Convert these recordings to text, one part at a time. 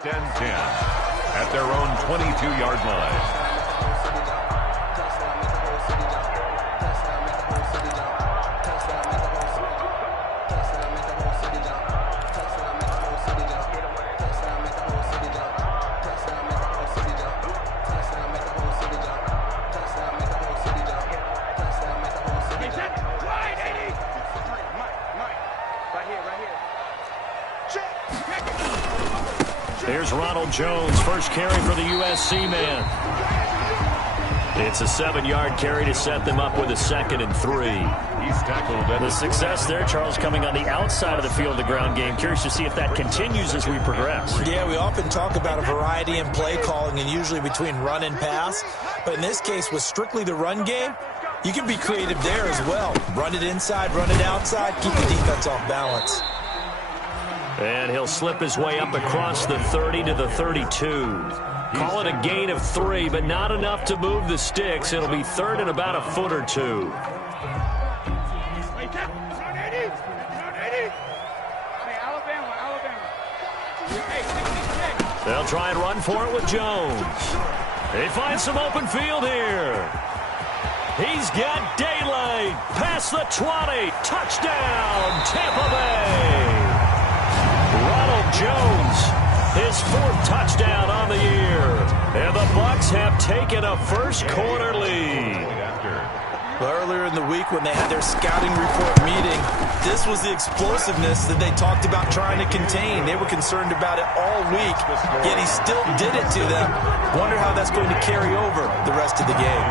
First and 10 at their own 22-yard line. Here's Ronald Jones, first carry for the USC man. It's a 7-yard carry to set them up with a 2nd and 3. He's tackled at the success there, Charles, coming on the outside of the field, the ground game. Curious to see if that continues as we progress. Yeah, we often talk about a variety in play calling and usually between run and pass. But in this case, with strictly the run game, you can be creative there as well. Run it inside, run it outside, keep the defense off balance. And he'll slip his way up across the 30 to the 32. Call it a gain of 3, but not enough to move the sticks. It'll be 3rd and about a foot or 2. They'll try and run for it with Jones. They find some open field here. He's got daylight. Past the 20. Touchdown, Tampa Bay. Ronald Jones, his 4th touchdown on the year. And the Bucs have taken a first-quarter lead. Well, earlier in the week when they had their scouting report meeting, this was the explosiveness that they talked about trying to contain. They were concerned about it all week, yet he still did it to them. Wonder how that's going to carry over the rest of the game.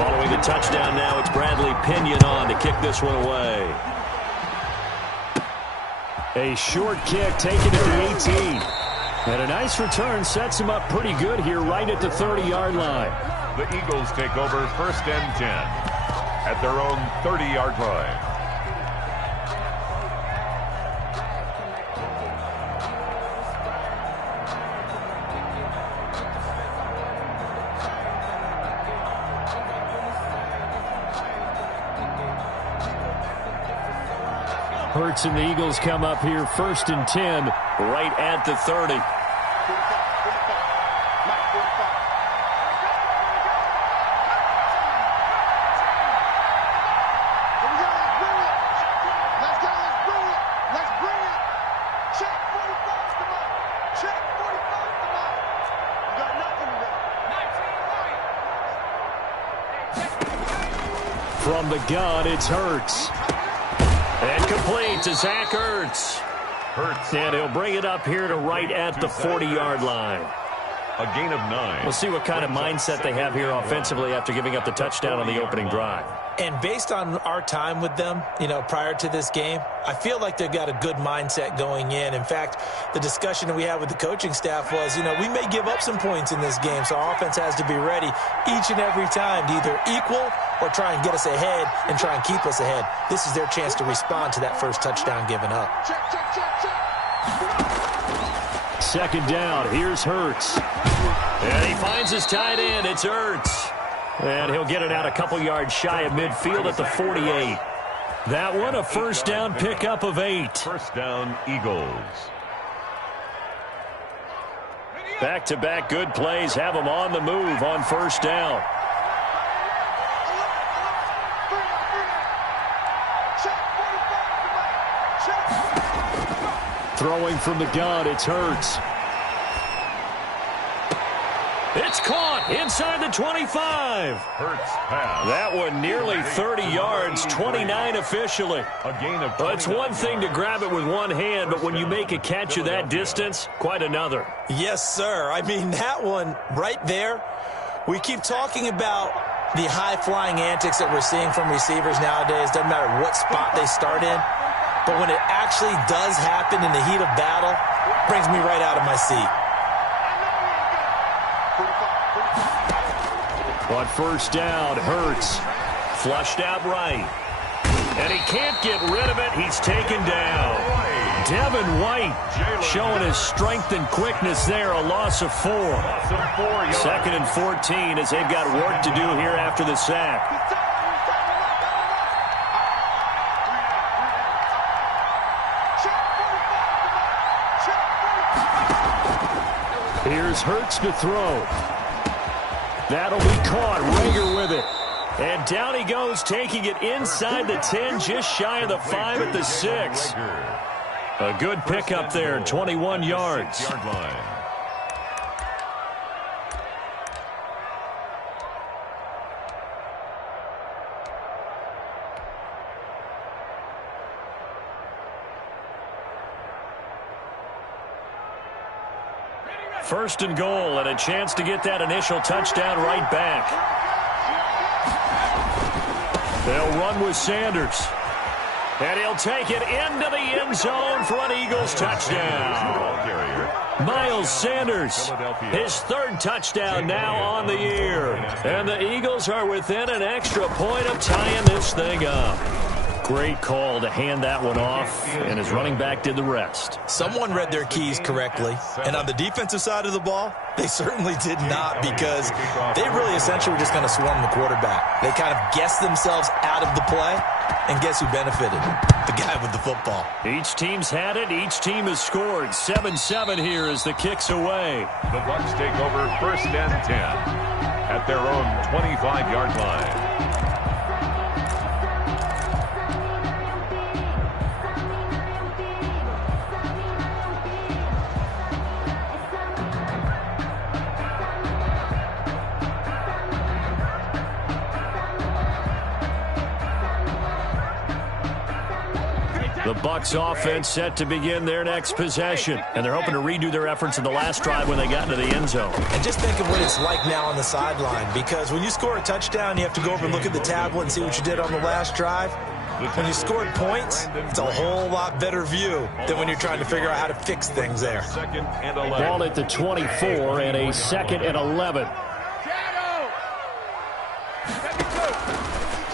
Following the touchdown now, it's Bradley Pinion on to kick this one away. A short kick taken at the 18. And a nice return sets him up pretty good here right at the 30-yard line. The Eagles take over 1st and 10 at their own 30-yard line. Hurts and the Eagles come up here 1st and 10 right at the 30. From the gun, it's Hurts. And complete to Zach Ertz. And he'll bring it up here to right at the 40-yard line. A gain of 9. We'll see what kind of mindset they have here offensively after giving up the touchdown on the opening drive. And based on our time with them, prior to this game, I feel like they've got a good mindset going in. In fact, the discussion that we had with the coaching staff was, we may give up some points in this game, so our offense has to be ready each and every time to either equal or try and get us ahead and try and keep us ahead. This is their chance to respond to that first touchdown given up. Second down, here's Hurts. And he finds his tight end, it's Ertz. And he'll get it out a couple yards shy of midfield at the 48. That one, a first down pickup of 8. First down, Eagles. Back-to-back good plays have them on the move on first down. Throwing from the gun, it's Hurts. It's caught inside the 25. Hurts pass. That one nearly 30 yards, 29 officially. A gain of 20. Well, it's one thing to grab it with one hand, but when you make a catch of that distance, quite another. Yes, sir. I mean, that one right there, we keep talking about the high-flying antics that we're seeing from receivers nowadays. Doesn't matter what spot they start in. But when it actually does happen in the heat of battle, it brings me right out of my seat. On first down, Hurts flushed out right. And he can't get rid of it. He's taken down. Devin White showing his strength and quickness there. A loss of 4. 2nd and 14 as they've got work to do here after the sack. Here's Hurts to throw. That'll be caught. Rager with it. And down he goes, taking it inside the 10, just shy of the 5 at the 6. A good pickup there, 21 yards. First and goal, and a chance to get that initial touchdown right back. They'll run with Sanders. And he'll take it into the end zone for an Eagles touchdown. Miles Sanders, his 3rd touchdown now on the year. And the Eagles are within an extra point of tying this thing up. Great call to hand that one off, and his running back did the rest. Someone read their keys correctly, and on the defensive side of the ball, they certainly did not, because they really essentially were just going to swarm the quarterback. They kind of guessed themselves out of the play, and guess who benefited? The guy with the football. Each team's had it. Each team has scored. 7-7 here as the kick's away. The Bucs take over 1st and 10 at their own 25-yard line. The Bucs offense set to begin their next possession, and they're hoping to redo their efforts in the last drive when they got into the end zone. And just think of what it's like now on the sideline, because when you score a touchdown, you have to go over and look at the tablet and see what you did on the last drive. When you scored points, it's a whole lot better view than when you're trying to figure out how to fix things there. Ball at the 24 and a 2nd and 11.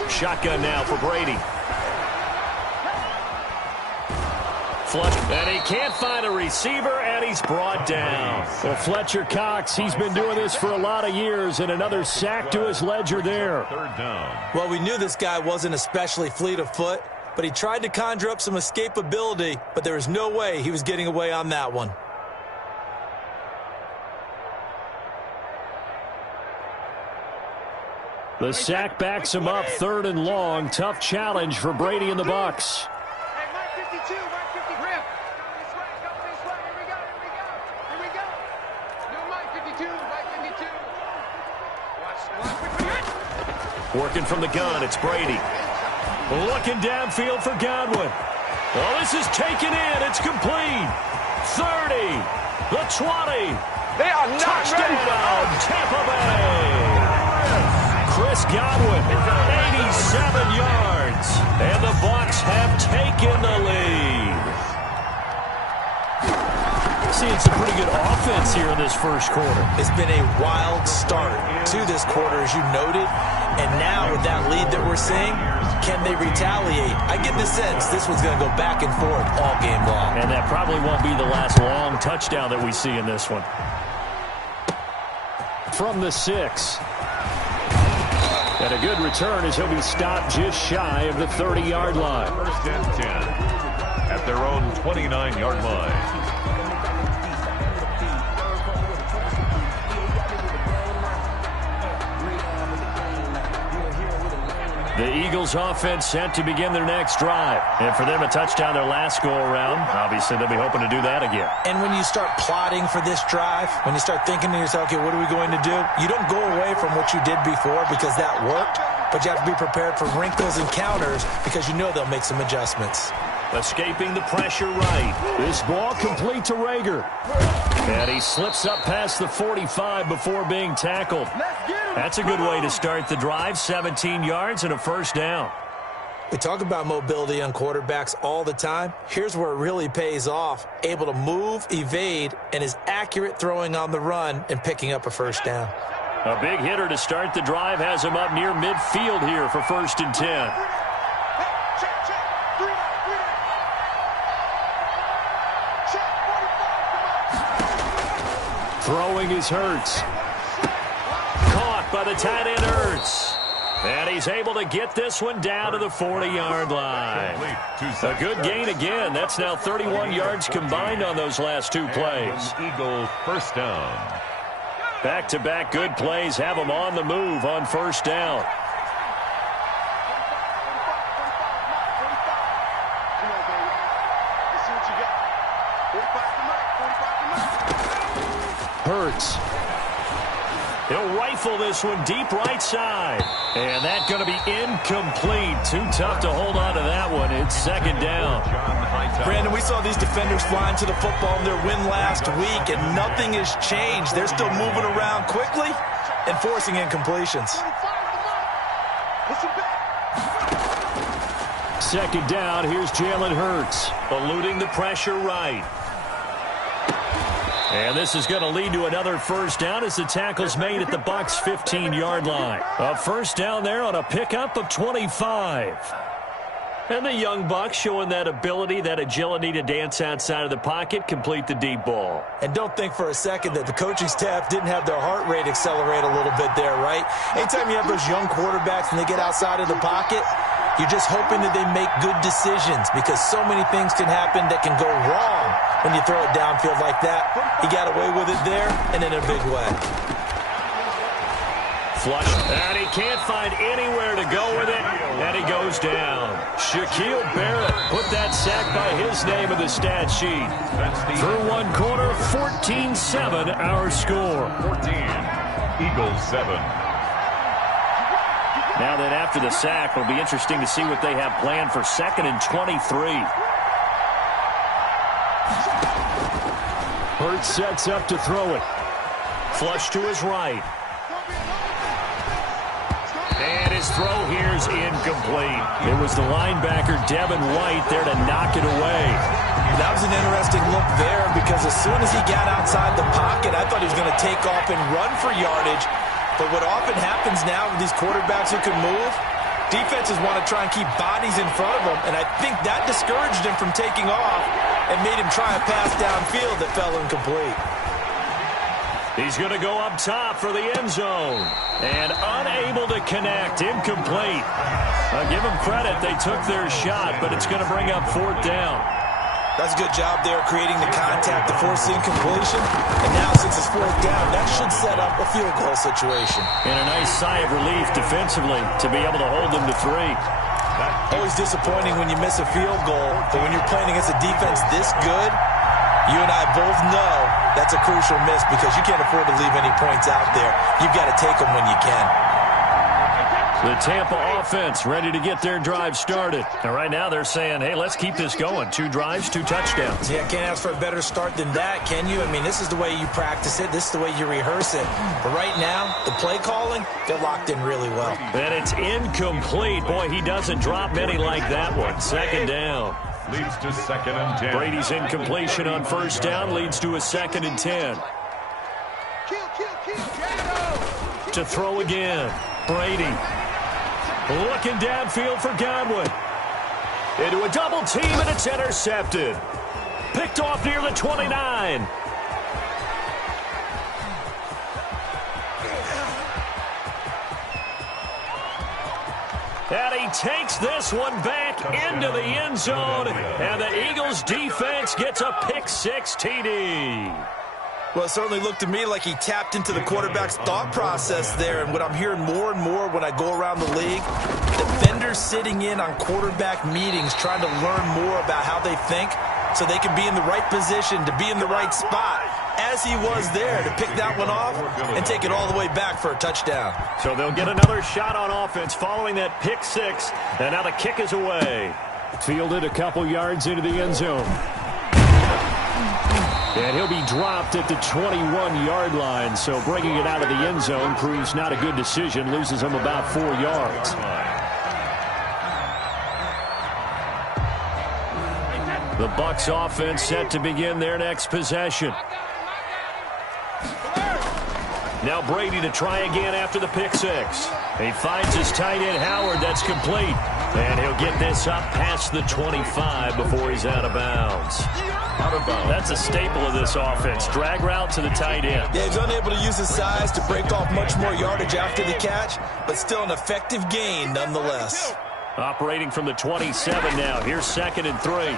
Shotgun now for Brady. Fletcher, and he can't find a receiver, and he's brought down. Well, Fletcher Cox, he's been doing this for a lot of years, and another sack to his ledger there. 3rd down. Well, we knew this guy wasn't especially fleet of foot, but he tried to conjure up some escapability, but there was no way he was getting away on that one. The sack backs him up, 3rd and long. Tough challenge for Brady and the Bucs. Working from the gun, it's Brady. Looking downfield for Godwin. Well, this is taken in. It's complete. 30. The 20. They are not touchdown, Tampa Bay. Chris Godwin, 87 yards. And the Bucs have taken the lead. Seeing some pretty good offense here in this first quarter. It's been a wild start to this quarter, as you noted. And now with that lead that we're seeing, can they retaliate? I get the sense this one's going to go back and forth all game long. And that probably won't be the last long touchdown that we see in this one. From the 6. And a good return as he'll be stopped just shy of the 30-yard line. 1st and 10 at their own 29-yard line. The Eagles offense set to begin their next drive. And for them, a touchdown their last go-around. Obviously, they'll be hoping to do that again. And when you start plotting for this drive, when you start thinking to yourself, okay, what are we going to do? You don't go away from what you did before because that worked, but you have to be prepared for wrinkles and counters because you know they'll make some adjustments. Escaping the pressure right. This ball complete to Rager. And he slips up past the 45 before being tackled. That's a good way to start the drive. 17 yards and a 1st down. We talk about mobility on quarterbacks all the time. Here's where it really pays off. Able to move, evade, and is accurate throwing on the run and picking up a 1st down. A big hitter to start the drive has him up near midfield here for 1st and 10. Throwing is Hurts. Caught by the tight end Hurts. And he's able to get this one down to the 40-yard line. A good gain again. That's now 31 yards combined on those last two plays. Eagle first down. Back-to-back good plays have them on the move on first down. Hurts. He'll rifle this one deep right side. And that's going to be incomplete. Too tough to hold on to that one. It's second down. Brandon, we saw these defenders flying to the football in their win last week, and nothing has changed. They're still moving around quickly and forcing incompletions. Second down, here's Jalen Hurts, eluding the pressure right. And this is going to lead to another first down as the tackle's made at the Bucs' 15-yard line. A first down there on a pickup of 25. And the young Bucs showing that ability, that agility to dance outside of the pocket, complete the deep ball. And don't think for a second that the coaching staff didn't have their heart rate accelerate a little bit there, right? Anytime you have those young quarterbacks and they get outside of the pocket, you're just hoping that they make good decisions because so many things can happen that can go wrong when you throw it downfield like that. He got away with it there and in a big way. Flush, and he can't find anywhere to go with it, and he goes down. Shaquille Barrett put that sack by his name in the stat sheet. Through one quarter, 14-7 our score. 14, Eagles 7. Now then, after the sack, it'll be interesting to see what they have planned for 2nd and 23. Hurts sets up to throw it. Flush to his right. And his throw here is incomplete. It was the linebacker, Devin White, there to knock it away. That was an interesting look there because as soon as he got outside the pocket, I thought he was going to take off and run for yardage. But what often happens now with these quarterbacks who can move, defenses want to try and keep bodies in front of them, and I think that discouraged him from taking off and made him try a pass downfield that fell incomplete. He's going to go up top for the end zone. And unable to connect, incomplete. I'll give them credit, they took their shot, but it's going to bring up 4th down. That's a good job there creating the contact to force the incompletion. And now since it's 4th down, that should set up a field goal situation. And a nice sigh of relief defensively to be able to hold them to 3. Always disappointing when you miss a field goal, but when you're playing against a defense this good, you and I both know that's a crucial miss because you can't afford to leave any points out there. You've got to take them when you can. The Tampa offense ready to get their drive started. And right now they're saying, hey, let's keep this going. 2 drives, 2 touchdowns. Yeah, can't ask for a better start than that, can you? I mean, this is the way you practice it. This is the way you rehearse it. But right now, the play calling, they're locked in really well. And it's incomplete. Boy, he doesn't drop many like that one. 2nd down. Leads to 2nd and 10. Brady's incompletion on 1st down leads to a 2nd and 10. To throw again. Brady. Looking downfield for Godwin. Into a double team, and it's intercepted. Picked off near the 29. And he takes this one back into the end zone, and the Eagles defense gets a pick-6 TD. Well, it certainly looked to me like he tapped into the quarterback's thought process there. And what I'm hearing more and more when I go around the league, defenders sitting in on quarterback meetings trying to learn more about how they think so they can be in the right position to be in the right spot, as he was there to pick that one off and take it all the way back for a touchdown. So they'll get another shot on offense following that pick-6, and now the kick is away. Fielded a couple yards into the end zone. And he'll be dropped at the 21-yard line, so bringing it out of the end zone proves not a good decision, loses him about 4 yards. The Bucs offense set to begin their next possession. Now Brady to try again after the pick six. He finds his tight end, Howard. That's complete. And he'll get this up past the 25 before he's out of bounds. Out of bounds. That's a staple of this offense. Drag route to the tight end. Yeah, he's unable to use his size to break off much more yardage after the catch, but still an effective gain nonetheless. Operating from the 27 now. Here's 2nd and 3.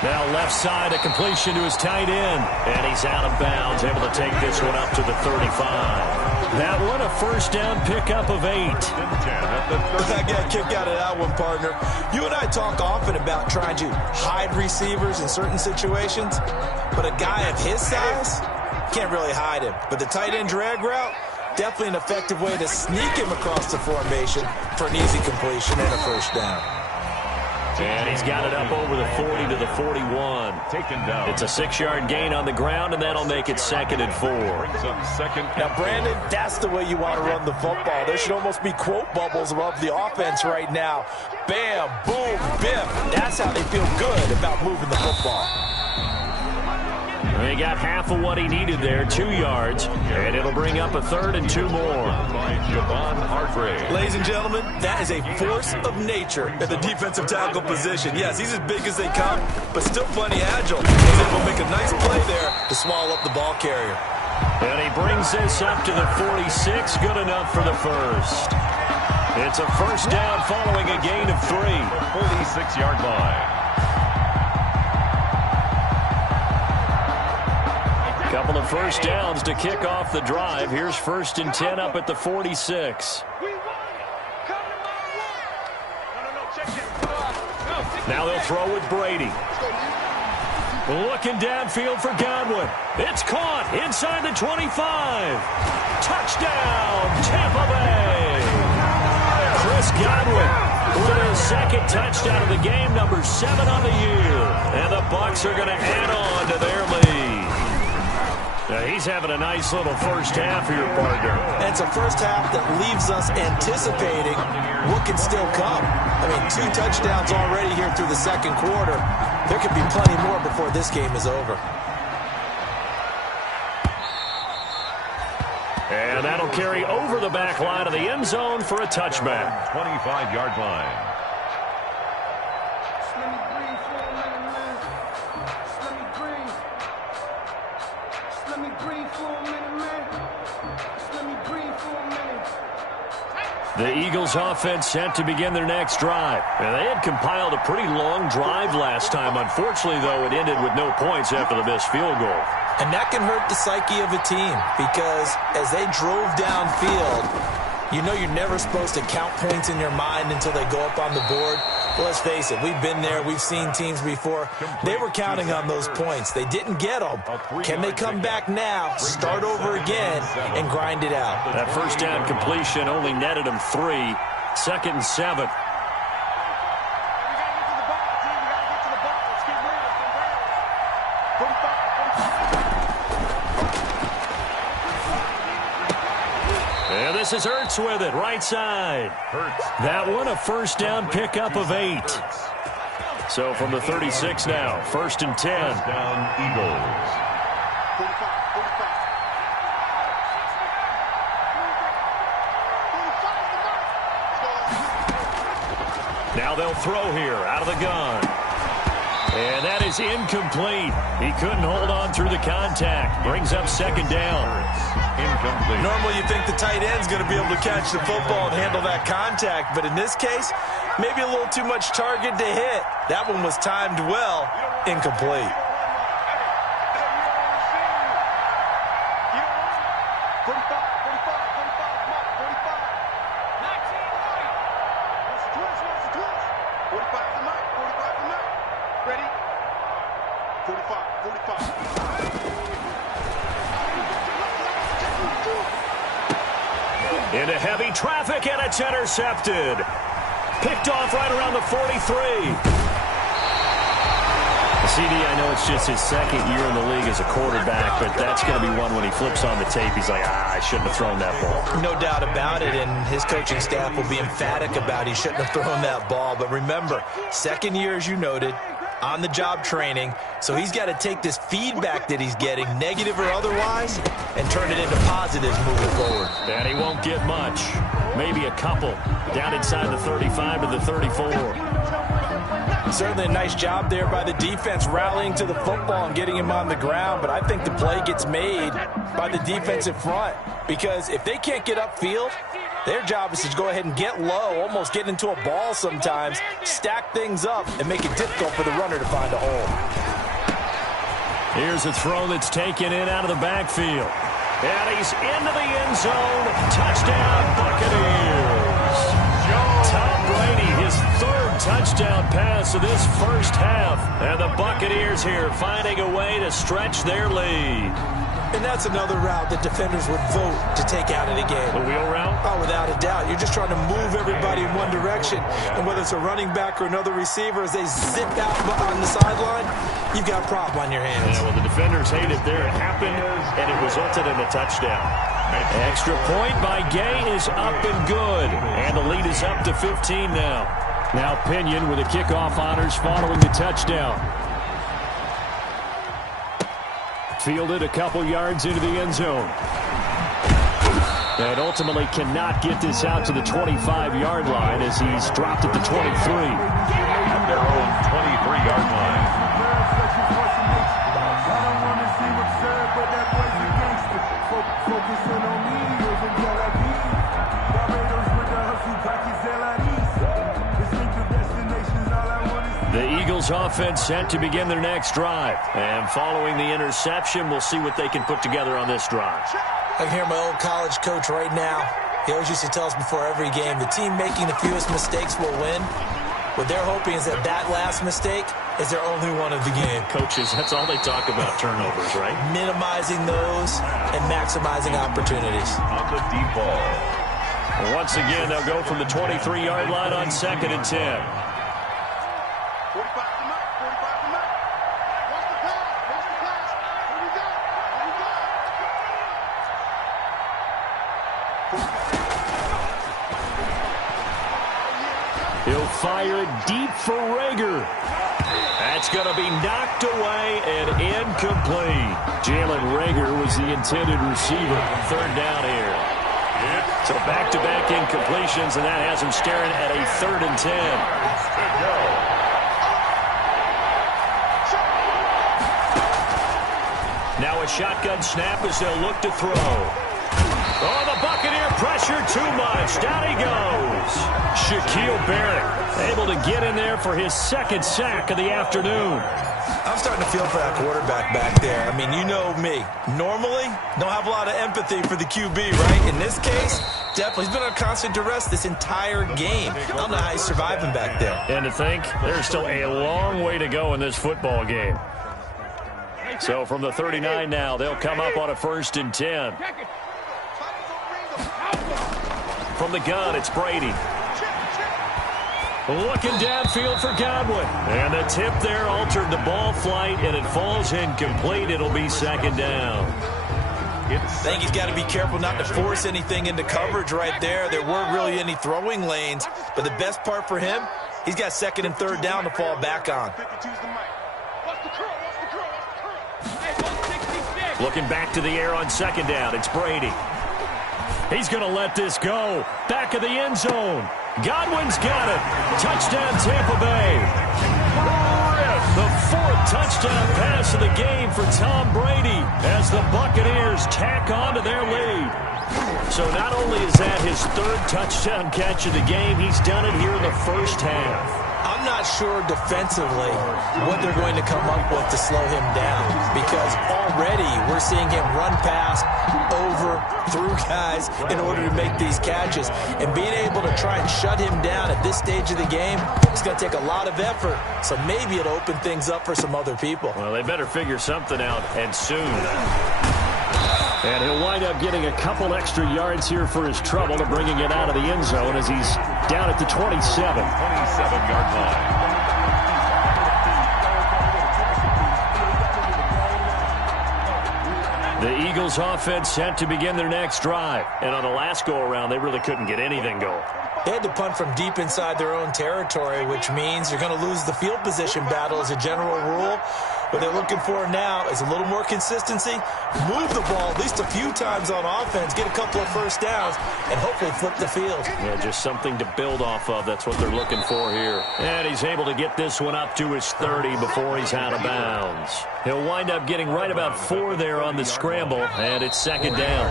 Now left side, a completion to his tight end. And he's out of bounds, able to take this one up to the 35. That one, a first down pickup of 8. I got a kick out of that one, partner. You and I talk often about trying to hide receivers in certain situations, but a guy of his size can't really hide him. But the tight end drag route, definitely an effective way to sneak him across the formation for an easy completion and a first down. And he's got it up over the 40 to the 41. Taken down. It's a 6-yard gain on the ground, and that'll make it 2nd and 4. Brings up 2nd. Now, Brandon, that's the way you want to run the football. There should almost be quote bubbles above the offense right now. Bam, boom, biff. That's how they feel good about moving the football. He got half of what he needed there, 2 yards, and it'll bring up a 3rd and 2 more. Ladies and gentlemen, that is a force of nature at the defensive tackle position. Yes, he's as big as they come, but still plenty agile. He's able to make a nice play there to swallow up the ball carrier. And he brings this up to the 46, good enough for the first. It's a first down following a gain of 3. 46-yard line. Couple of first downs to kick off the drive. Here's 1st and 10 up at the 46. Now they'll throw with Brady. Looking downfield for Godwin. It's caught inside the 25. Touchdown, Tampa Bay. Chris Godwin with his 2nd touchdown of the game, number 7 on the year. And the Bucs are going to add on to their lead. Now he's having a nice little first half here, partner. And it's a first half that leaves us anticipating what can still come. I mean, 2 touchdowns already here through the 2nd quarter. There could be plenty more before this game is over. And that'll carry over the back line of the end zone for a touchback. 25-yard line. The Eagles offense set to begin their next drive. And they had compiled a pretty long drive last time. Unfortunately, though, it ended with no points after the missed field goal. And that can hurt the psyche of a team because as they drove downfield, you know you're never supposed to count points in your mind until they go up on the board. Well, let's face it, we've been there. We've seen teams before. They were counting on those points. They didn't get them. Can they come back now, start over again, and grind it out? That first down completion only netted them 3. 2nd and 7. And this is Ertz with it, right side. That one, a first down pickup of 8. So from the 36 now, 1st and 10. Down Eagles. Now they'll throw here out of the gun. And that is incomplete. He couldn't hold on through the contact. Brings up 2nd down. Incomplete. Normally you think the tight end's going to be able to catch the football and handle that contact, but in this case, maybe a little too much target to hit. That one was timed well. Incomplete. Into heavy traffic, and it's intercepted. Picked off right around the 43. CD, I know it's just his 2nd year in the league as a quarterback, but that's going to be one when he flips on the tape. He's like, I shouldn't have thrown that ball. No doubt about it, and his coaching staff will be emphatic about he shouldn't have thrown that ball. But remember, 2nd year, as you noted, on-the-job training. So he's got to take this feedback that he's getting, negative or otherwise, and turn it into positives moving forward. And he won't get much. Maybe a couple. Down inside the 35 to the 34. Certainly a nice job there by the defense rallying to the football and getting him on the ground, but I think the play gets made by the defensive front because if they can't get upfield, their job is to go ahead and get low, almost get into a ball sometimes, stack things up, and make it difficult for the runner to find a hole. Here's a throw that's taken in out of the backfield. And he's into the end zone. Touchdown, Buccaneers. Tom Brady, his third touchdown pass of this first half. And the Buccaneers here finding a way to stretch their lead. And that's another route that defenders would vote to take out of the game. The wheel route? Oh, without a doubt. You're just trying to move everybody in one direction. And whether it's a running back or another receiver, as they zip out on the sideline, you've got a problem on your hands. Yeah, well, the defenders hate it there. It happened, and it resulted in a touchdown. Extra point by Gay is up and good. And the lead is up to 15 now. Now Pinion with the kickoff honors following the touchdown. Fielded a couple yards into the end zone. And ultimately cannot get this out to the 25-yard line as he's dropped at the 23. At their own 23-yard line. The Eagles offense set to begin their next drive. And following the interception, we'll see what they can put together on this drive. I can hear my old college coach right now. He always used to tell us before every game, the team making the fewest mistakes will win. What they're hoping is that that last mistake is their only one of the game. Coaches, that's all they talk about, turnovers, right? Minimizing those and maximizing opportunities. On the deep ball. Once again, they'll go from the 23-yard line on 2nd and 10. He'll fire it deep for Rager. That's going to be knocked away and incomplete. Jalen Rager was the intended receiver. Third down here. So back-to-back incompletions, and that has him staring at a 3rd and 10. Now a shotgun snap as they'll look to throw. Oh, the Buccaneer pressure too much. Down he goes. Shaquille Barrett able to get in there for his 2nd sack of the afternoon. I'm starting to feel for that quarterback back there. I mean, you know me. Normally, don't have a lot of empathy for the QB, right? In this case, definitely. He's been under constant duress this entire game. I don't know how he's surviving back there. And to think, there's still a long way to go in this football game. So from the 39 now, they'll come up on a 1st and 10. From the gun, it's Brady. Looking downfield for Godwin. And the tip there altered the ball flight, and it falls incomplete. It'll be 2nd down. I think he's got to be careful not to force anything into coverage right there. There weren't really any throwing lanes. But the best part for him, he's got 2nd and 3rd down to fall back on. Looking back to the air on 2nd down, it's Brady. He's going to let this go. Back of the end zone. Godwin's got it. Touchdown, Tampa Bay. The 4th touchdown pass of the game for Tom Brady as the Buccaneers tack on to their lead. So not only is that his 3rd touchdown catch of the game, he's done it here in the first half. I'm not sure defensively what they're going to come up with to slow him down because already we're seeing him run past, over, through guys in order to make these catches. And being able to try and shut him down at this stage of the game, it's going to take a lot of effort. So maybe it'll open things up for some other people. Well, they better figure something out, and soon. And he'll wind up getting a couple extra yards here for his trouble to bringing it out of the end zone as he's down at the 27. 27-yard line. The Eagles offense set to begin their next drive. And on the last go-around, they really couldn't get anything going. They had to punt from deep inside their own territory, which means you're going to lose the field position battle as a general rule. What they're looking for now is a little more consistency, move the ball at least a few times on offense, get a couple of first downs, and hopefully flip the field. Yeah, just something to build off of. That's what they're looking for here. And he's able to get this one up to his 30 before he's out of bounds. He'll wind up getting right about 4 there on the scramble, and it's second down.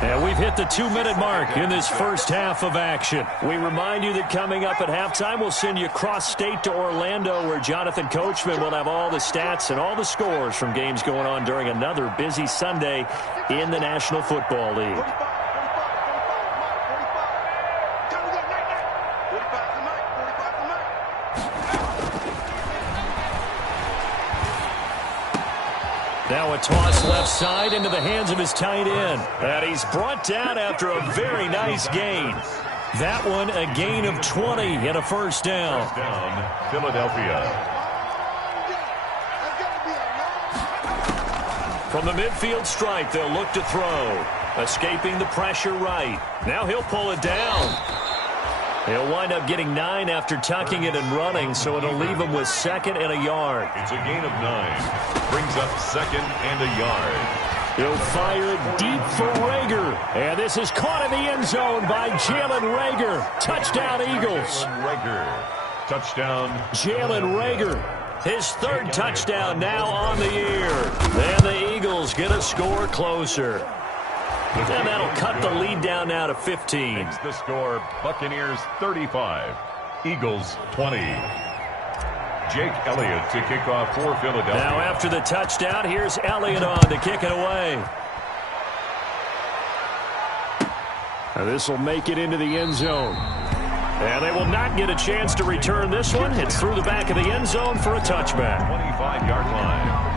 And we've hit the 2-minute mark in this first half of action. We remind you that coming up at halftime, we'll send you cross-state to Orlando, where Jonathan Coachman will have all the stats and all the scores from games going on during another busy Sunday in the National Football League. Now a toss left side into the hands of his tight end. And he's brought down after a very nice gain. That one a gain of 20 and a first down. First down, Philadelphia. From the midfield stripe, they'll look to throw. Escaping the pressure right. Now he'll pull it down. He'll wind up getting 9 after tucking it and running, so it'll leave him with 2nd and a yard. It's a gain of 9. Brings up 2nd and a yard. He'll fire it deep for Rager. And this is caught in the end zone by Jalen Rager. Touchdown, Eagles. Rager. Touchdown. Jalen Rager. His 3rd touchdown now on the year. And the Eagles get a score closer. And that'll cut the lead down now to 15. Makes the score Buccaneers 35, Eagles 20. Jake Elliott to kick off for Philadelphia. Now after the touchdown, here's Elliott on to kick it away. Now this will make it into the end zone. And they will not get a chance to return this one. It's through the back of the end zone for a touchback. 25-yard line.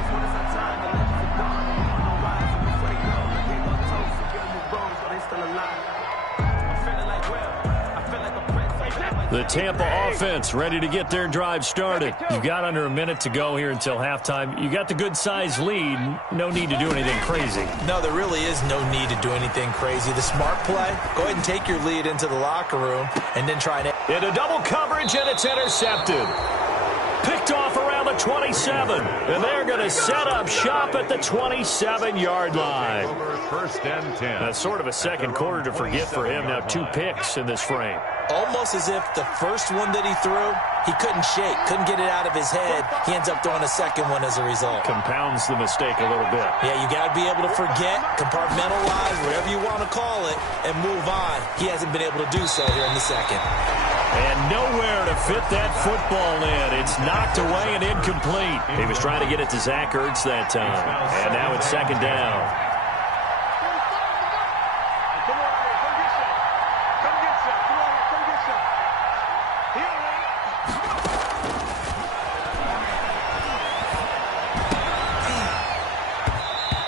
The Tampa offense ready to get their drive started. You've got under a minute to go here until halftime. You got the good-sized lead. No need to do anything crazy. No, there really is no need to do anything crazy. The smart play, go ahead and take your lead into the locker room and then try to... Into double coverage, and it's intercepted. Picked off around the 27. And they're going to set up shop at the 27-yard line. First and 10. That's sort of a second quarter to forget for him. Now 2 picks in this frame. Almost as if the first one that he threw, he couldn't shake, couldn't get it out of his head. He ends up throwing a second one as a result. Compounds the mistake a little bit. Yeah, you got to be able to forget, compartmentalize, whatever you want to call it, and move on. He hasn't been able to do so here in the second. And nowhere to fit that football in. It's knocked away and incomplete. He was trying to get it to Zach Ertz that time. And now it's second down.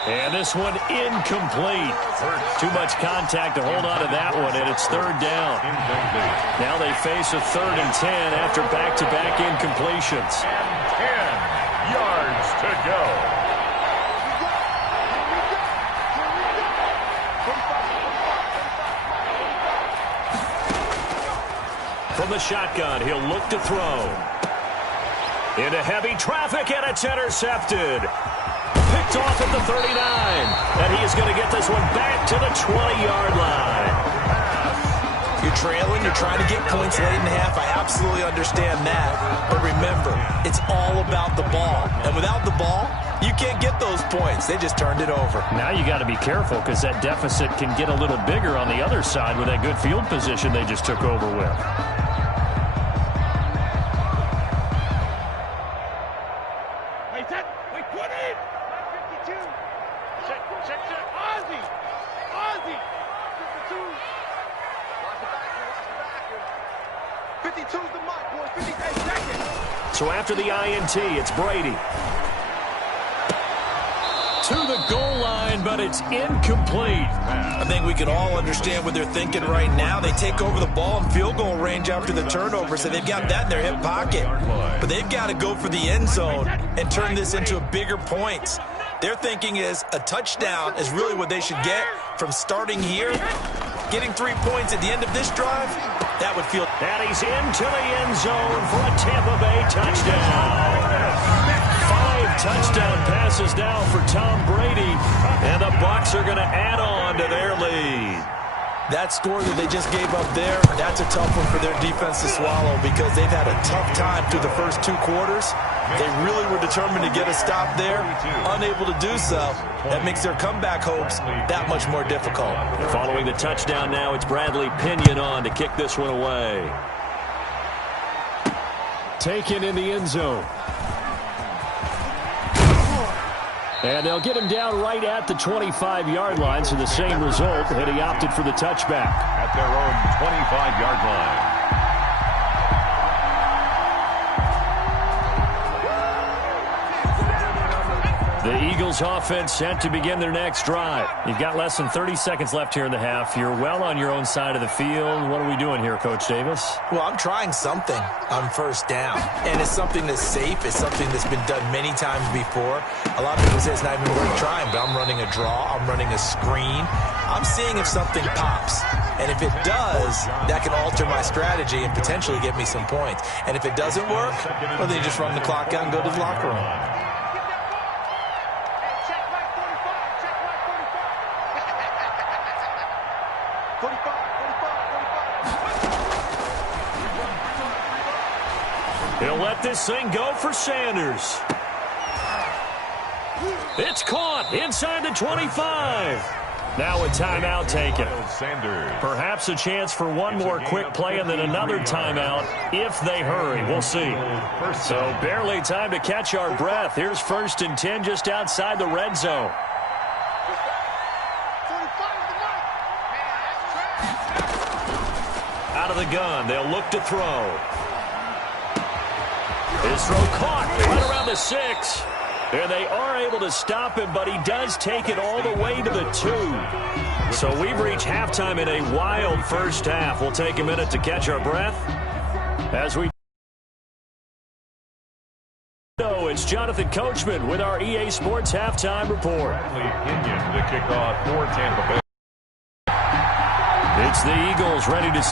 And this one incomplete. Too much contact to hold on to that one, and it's third down. Now they face a 3rd and 10 after back-to-back incompletions. And 10 yards to go. From the shotgun, he'll look to throw. Into heavy traffic, and it's intercepted. Picked off at the 39. And he is going to get this one back to the 20-yard line. You're trailing, you're trying to get points late in the half. I absolutely understand that. But remember, it's all about the ball. And without the ball, you can't get those points. They just turned it over. Now you got to be careful because that deficit can get a little bigger on the other side with that good field position they just took over with. So after the INT, it's Brady. To the goal line, but it's incomplete. I think we can all understand what they're thinking right now. They take over the ball in field goal range after the turnover, so they've got that in their hip pocket. But they've got to go for the end zone and turn this into a bigger points. Their thinking is a touchdown is really what they should get from starting here. Getting 3 points at the end of this drive, that would feel... And he's into the end zone for a Tampa Bay touchdown. 5 touchdown passes now for Tom Brady, and the Bucs are going to add on to their lead. That score that they just gave up there, that's a tough one for their defense to swallow because they've had a tough time through the first 2 quarters. They really were determined to get a stop there, unable to do so. That makes their comeback hopes that much more difficult. Following the touchdown now, it's Bradley Pinion on to kick this one away. Taken in the end zone. And they'll get him down right at the 25-yard line, so the same result, and he opted for the touchback. At their own 25-yard line. The Eagles offense set to begin their next drive. You've got less than 30 seconds left here in the half. You're well on your own side of the field. What are we doing here, Coach Davis? Well, I'm trying something on first down, and it's something that's safe. It's something that's been done many times before. A lot of people say it's not even worth trying, but I'm running a draw. I'm running a screen. I'm seeing if something pops, and if it does, that can alter my strategy and potentially get me some points. And if it doesn't work, well, then you just run the clock out and go to the locker room. He'll let this thing go for Sanders. It's caught inside the 25. Now a timeout taken. Sanders. Perhaps a chance for one more quick play and then another timeout if they hurry. We'll see. So barely time to catch our breath. Here's 1st and 10 just outside the red zone. Out of the gun. They'll look to throw. His throw caught right around the 6. And they are able to stop him, but he does take it all the way to the 2. So we've reached halftime in a wild first half. We'll take a minute to catch our breath. As we know, it's Jonathan Coachman with our EA Sports Halftime Report. Bradley Pinion to kick off for Tampa Bay. It's the Eagles ready to